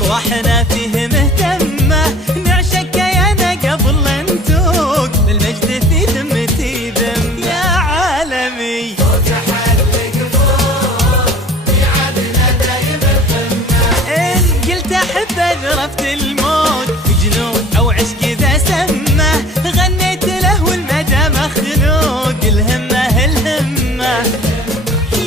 وارواحنا فيه مهتمة، نعشق كيانا قبل لا نتوق، للمجد في ذمتي ذم يا عالمي. فوق حلق فوق ميعادنا دايم القمة، إن قلت أحب ذرفت الموت بجنون أو عشق ذا سمة، غنيت له والمدى مخلوق الهمة الهمة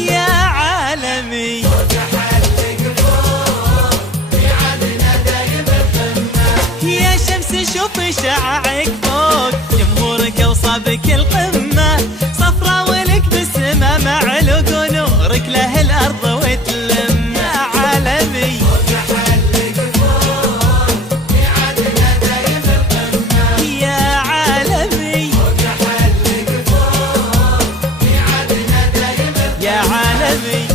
يا عالمي. فوق حلق فوق ميعادنا دايم القمة، يا شمس شوف شعاعك فوق، جمهورك وصابك القمة، صفرا ولك بالسما معلوق ونورك له الأرض وتلم يا عالمي. فوق حلق فوق ميعادنا دايم القمة، يا عالمي فوق حلق فوق ميعادنا دايم القمة. يا عالمي.